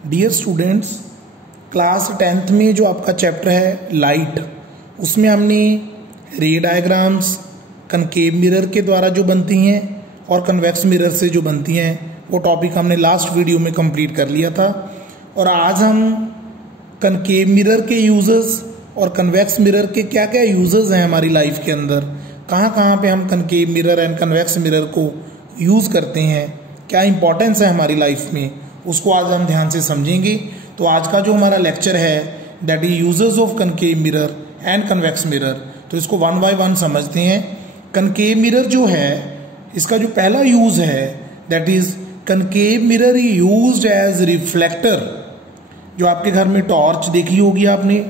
Dear students, class 10th में जो आपका चैप्टर है लाइट, उसमें हमने रे डायग्राम्स कनकेव मिरर के द्वारा जो बनती हैं और कन्वेक्स मिरर से जो बनती हैं वो टॉपिक हमने लास्ट वीडियो में कंप्लीट कर लिया था। और आज हम कनकेव मिरर के यूजर्स और कन्वेक्स मिरर के क्या क्या यूजर्स हैं हमारी लाइफ के अंदर, कहाँ कहाँ पे हम concave mirror and convex mirror को यूज़ करते हैं, क्या इंपॉर्टेंस है हमारी लाइफ में, उसको आज हम ध्यान से समझेंगे। तो आज का जो हमारा लेक्चर है that is users of concave mirror and convex mirror, तो इसको वन बाय वन समझते हैं। कनकेव मिरर जो है इसका जो पहला यूज है that is concave mirror used as reflector. जो आपके घर में टॉर्च देखी होगी आपने,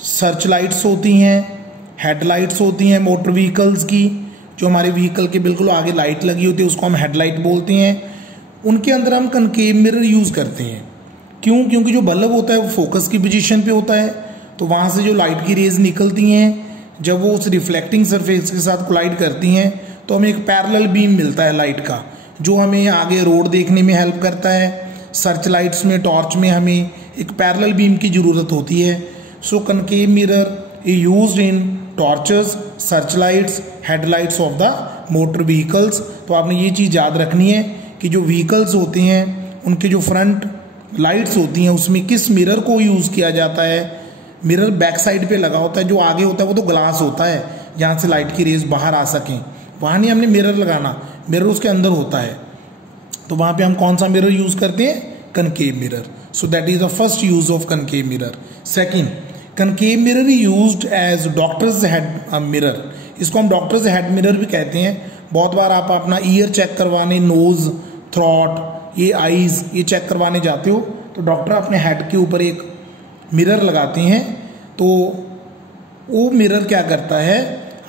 सर्च लाइट्स होती हैं, हेडलाइट्स होती हैं मोटर व्हीकल्स की, जो हमारे व्हीकल के बिल्कुल आगे लाइट लगी होती है उसको हम हेडलाइट बोलते हैं। उनके अंदर हम कनकेव मिरर यूज़ करते हैं। क्यों? क्योंकि जो बल्ब होता है वो फोकस की पोजीशन पे होता है, तो वहाँ से जो लाइट की रेज निकलती हैं जब वो उस रिफ्लेक्टिंग सरफेस के साथ कोलाइड करती हैं तो हमें एक पैरेलल बीम मिलता है लाइट का, जो हमें आगे रोड देखने में हेल्प करता है। सर्च लाइट्स में, टॉर्च में हमें एक पैरेलल बीम की ज़रूरत होती है। So concave mirror is used in torches, search lights, headlights of the motor vehicles. तो आपने ये चीज़ याद रखनी है कि जो व्हीकल्स होते हैं उनके जो फ्रंट लाइट्स होती हैं उसमें किस मिरर को यूज़ किया जाता है। मिरर बैक साइड पे लगा होता है, जो आगे होता है वो तो ग्लास होता है जहाँ से लाइट की रेज बाहर आ सकें, वहाँ नहीं हमने मिरर लगाना, मिरर उसके अंदर होता है। तो वहाँ पे हम कौन सा मिरर यूज़ करते हैं? Concave mirror. So that is the first use of concave mirror. Second, concave mirror used as doctors head mirror. इसको हम डॉक्टर्स हेड मिरर भी कहते हैं। बहुत बार आप अपना ईयर चेक करवाने, नोज, थ्रॉट, ये आईज, ये चेक करवाने जाते हो तो डॉक्टर अपने हेड के ऊपर एक मिरर लगाते हैं। तो वो मिरर क्या करता है,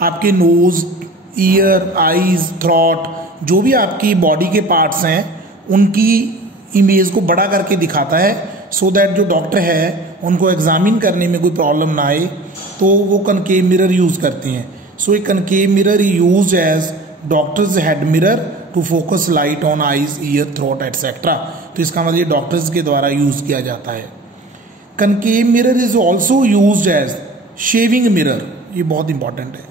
आपके नोज, ईयर, आईज, थ्रॉट, जो भी आपकी बॉडी के पार्ट्स हैं उनकी इमेज को बड़ा करके दिखाता है, सो दैट जो डॉक्टर है उनको एग्जामिन करने में कोई प्रॉब्लम ना आए। तो वो कनकेव मिरर यूज़ करते हैं। So a concave mirror use as doctors head mirror to focus light on eyes, ear, throat etcetera. तो इसका मतलब ये डॉक्टर्स के द्वारा यूज़ किया जाता है। Concave mirror is also used as shaving mirror. ये बहुत इंपॉर्टेंट है,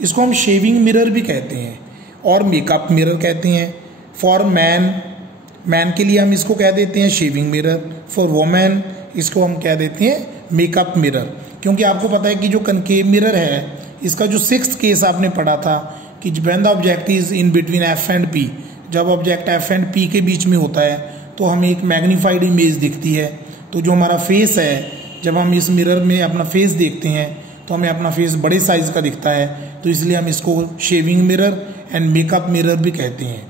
इसको हम शेविंग मिरर भी कहते हैं और मेकअप मिरर कहते हैं। फॉर मैन के लिए हम इसको कह देते हैं शेविंग मिरर, फॉर वोमेन इसको हम कह देते हैं मेकअप मिरर। क्योंकि आपको पता है कि जो कनकेव मिरर है इसका जो 6th केस आपने पढ़ा था कि when the object is in between F and P, जब ऑब्जेक्ट एफ एंड पी के बीच में होता है तो हमें एक मैग्नीफाइड इमेज दिखती है। तो जो हमारा फेस है, जब हम इस मिरर में अपना फेस देखते हैं तो हमें अपना फेस बड़े साइज का दिखता है, तो इसलिए हम इसको shaving mirror and makeup mirror भी कहते हैं।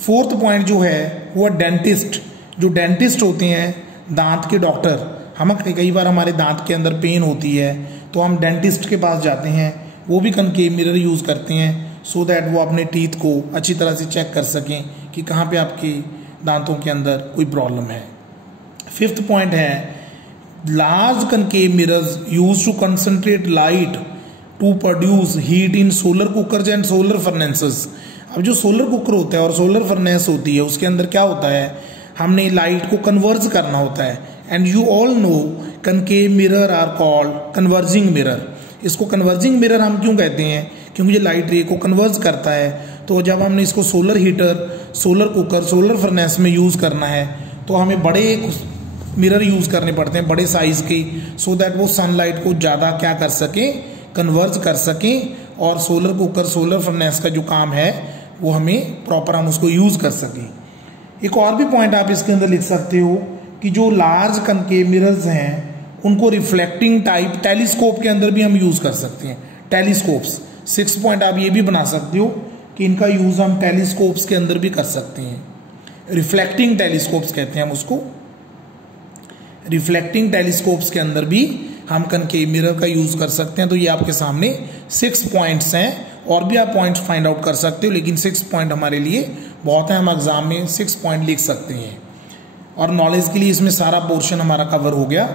4th पॉइंट जो है वो डेंटिस्ट। जो डेंटिस्ट होते हैं, दांत के डॉक्टर, हम कई बार हमारे दांत के अंदर पेन होती है तो हम डेंटिस्ट के पास जाते हैं, वो भी कनकेव मिरर यूज़ करते हैं सो दैट वो अपने टीथ को अच्छी तरह से चेक कर सकें कि कहाँ पे आपके दांतों के अंदर कोई प्रॉब्लम है। 5th पॉइंट है large concave mirrors use to concentrate light to produce heat in solar cookers and solar furnaces. अब जो सोलर कुकर होता है और सोलर फर्नेस होती है उसके अंदर क्या होता है, हमने लाइट को कन्वर्ज करना होता है। And you all know concave mirror are called converging mirror. इसको कन्वर्जिंग मिरर हम क्यों कहते हैं? क्योंकि ये लाइट रे को कन्वर्ज करता है। तो जब हमने इसको solar heater, solar cooker, solar furnace में यूज़ करना है तो हमें बड़े मिरर यूज़ करने पड़ते हैं, बड़े साइज के, सो दैट वो सनलाइट को ज़्यादा क्या कर सकें, कन्वर्ज कर सकें और सोलर कुकर, सोलर फर्नेस का जो काम है वो हमें प्रॉपर हम उसको यूज़ कर सकें। एक और भी पॉइंट आप इसके अंदर लिख सकते हो कि जो लार्ज कनकेव मिरर्स हैं उनको रिफ्लेक्टिंग टाइप टेलीस्कोप के अंदर भी हम यूज़ कर सकते हैं। टेलीस्कोप्स 6 पॉइंट आप ये भी बना सकते हो कि इनका यूज़ हम टेलीस्कोप्स के अंदर भी कर सकते हैं। रिफ्लेक्टिंग टेलीस्कोप्स कहते हैं हम उसको। रिफ्लेक्टिंग टेलीस्कोप्स के अंदर भी हम कनकेव मिरर का यूज़ कर सकते हैं। तो ये आपके सामने 6 पॉइंट्स हैं, और भी आप पॉइंट्स फाइंड आउट कर सकते हो, लेकिन 6 पॉइंट हमारे लिए बहुत है, हम एग्जाम में 6 पॉइंट लिख सकते हैं। और नॉलेज के लिए इसमें सारा पोर्शन हमारा कवर हो गया।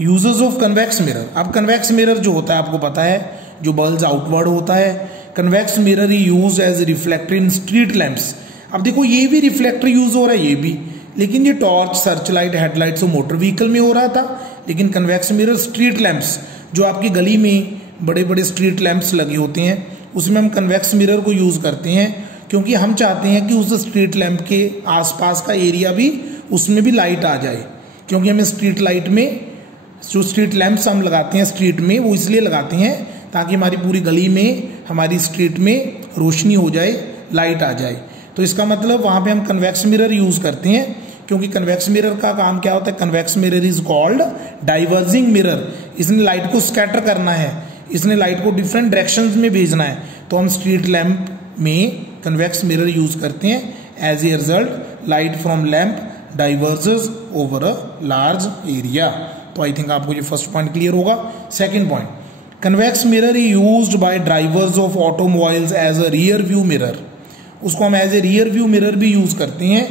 Uses of convex mirror. अब कन्वेक्स मिरर जो होता है आपको पता है, जो बल्ब आउटवर्ड होता है। Convex mirror use as reflector in street lamps. अब देखो ये भी रिफ्लेक्टर यूज हो रहा है, ये भी लेकिन ये टॉर्च, सर्च लाइट, हेडलाइट्स और मोटर व्हीकल में हो रहा था। लेकिन कन्वेक्स मिरर स्ट्रीट लैंप्स, जो आपकी गली में बड़े बड़े स्ट्रीट लैंप्स लगे होते हैं, उसमें हम कन्वेक्स मिरर को यूज़ करते हैं, क्योंकि हम चाहते हैं कि उस स्ट्रीट लैंप के आसपास का एरिया भी, उसमें भी लाइट आ जाए। क्योंकि हमें स्ट्रीट लाइट में, जो स्ट्रीट लैंप्स हम लगाते हैं स्ट्रीट में, वो इसलिए लगाते हैं ताकि हमारी पूरी गली में, हमारी स्ट्रीट में रोशनी हो जाए, लाइट आ जाए। तो इसका मतलब वहाँ पे हम कन्वेक्स मिरर यूज़ करते हैं, क्योंकि कन्वेक्स मिरर का काम क्या होता है? Convex mirror is called diverging mirror. इसने लाइट को स्कैटर करना है, इसने लाइट को डिफरेंट डायरेक्शंस में भेजना है। तो हम स्ट्रीट लैंप में कन्वेक्स मिरर यूज करते हैं। As a result light from lamp diverges over a large area. तो आई थिंक आपको ये फर्स्ट पॉइंट क्लियर होगा। Second point, convex mirror is used by drivers of automobiles as a rear view mirror. उसको हम as a rear view mirror भी use करते हैं।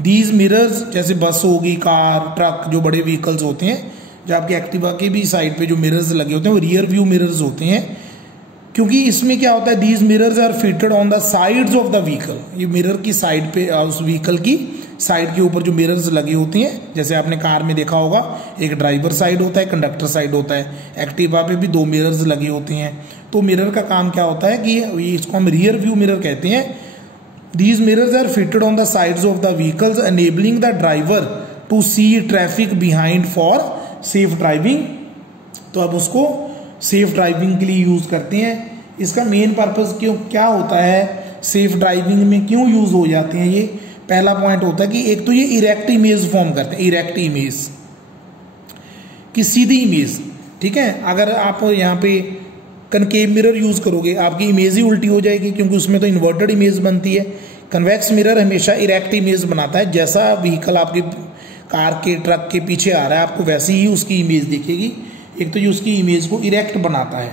These mirrors, जैसे बस होगी, कार, ट्रक, जो बड़े व्हीकल्स होते हैं, जो आपके एक्टिवा के भी साइड पे जो मिरर्स लगे होते हैं, वो रियर व्यू मिरर्स होते हैं। क्योंकि इसमें क्या होता है, these mirrors are fitted on the sides of the vehicle. ये मिरर की साइड पे, उस व्हीकल की साइड के ऊपर जो मिरर्स लगे होते हैं, जैसे आपने कार में देखा होगा, एक ड्राइवर साइड होता है, कंडक्टर साइड होता है। एक्टिवा पे भी 2 मिरर्स लगे होते हैं। तो मिरर का काम क्या होता है कि इसको हम रियर व्यू मिरर कहते हैं। These mirrors are fitted on the sides of the vehicles, enabling the driver to see traffic behind for safe driving। तो अब उसको सेफ ड्राइविंग के लिए यूज करते हैं। इसका मेन पर्पस क्या होता है, सेफ ड्राइविंग में क्यों यूज हो जाते हैं? ये पहला पॉइंट होता है कि एक तो ये इरेक्ट इमेज फॉर्म करते हैं, इरेक्ट इमेज की सीधी इमेज। ठीक है, अगर आप यहाँ पे कनकेव मिरर यूज करोगे, आपकी इमेज ही उल्टी हो जाएगी, क्योंकि उसमें तो इन्वर्टेड इमेज बनती है। कन्वेक्स मिरर हमेशा इरेक्ट इमेज बनाता है। जैसा व्हीकल आपके कार के, ट्रक के पीछे आ रहा है, आपको वैसे ही उसकी इमेज दिखेगी। एक तो ये उसकी इमेज को इरेक्ट बनाता है।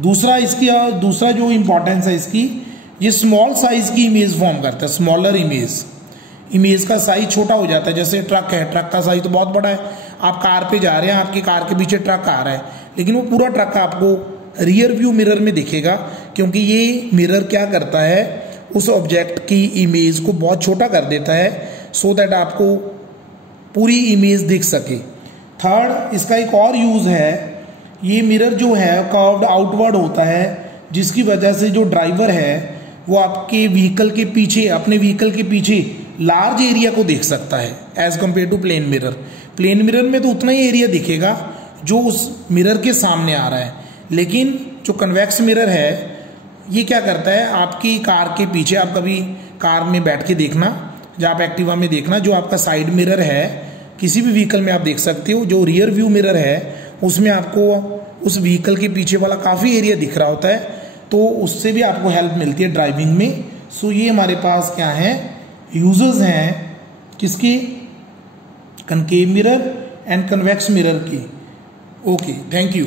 दूसरा जो इंपॉर्टेंस है इसकी, ये स्मॉल साइज की इमेज फॉर्म करता है। स्मॉलर इमेज का साइज छोटा हो जाता है। जैसे ट्रक है, ट्रक का साइज तो बहुत बड़ा है। आप कार पे जा रहे हैं, आपकी कार के पीछे ट्रक आ रहा है, लेकिन वो पूरा ट्रक आपको रियर व्यू मिरर में दिखेगा, क्योंकि ये मिरर क्या करता है, उस ऑब्जेक्ट की इमेज को बहुत छोटा कर देता है, सो दैट आपको पूरी इमेज दिख सके। थर्ड, इसका एक और यूज है, ये मिरर जो है कर्व्ड आउटवर्ड होता है, जिसकी वजह से जो ड्राइवर है वो आपके व्हीकल के पीछे, अपने व्हीकल के पीछे लार्ज एरिया को देख सकता है, as compare to plane mirror. Plane mirror में तो उतना ही एरिया दिखेगा जो उस मिरर के सामने आ रहा है, लेकिन जो कन्वेक्स मिरर है ये क्या करता है, आपकी कार के पीछे, आप कभी कार में बैठ के देखना, जब आप एक्टिवा में देखना, जो आपका साइड मिरर है किसी भी व्हीकल में आप देख सकते हो, जो रियर व्यू मिरर है उसमें आपको उस व्हीकल के पीछे वाला काफ़ी एरिया दिख रहा होता है, तो उससे भी आपको हेल्प मिलती है ड्राइविंग में। सो ये हमारे पास क्या है, यूजेस हैं किसकी, concave mirror and convex mirror की। Okay, thank you.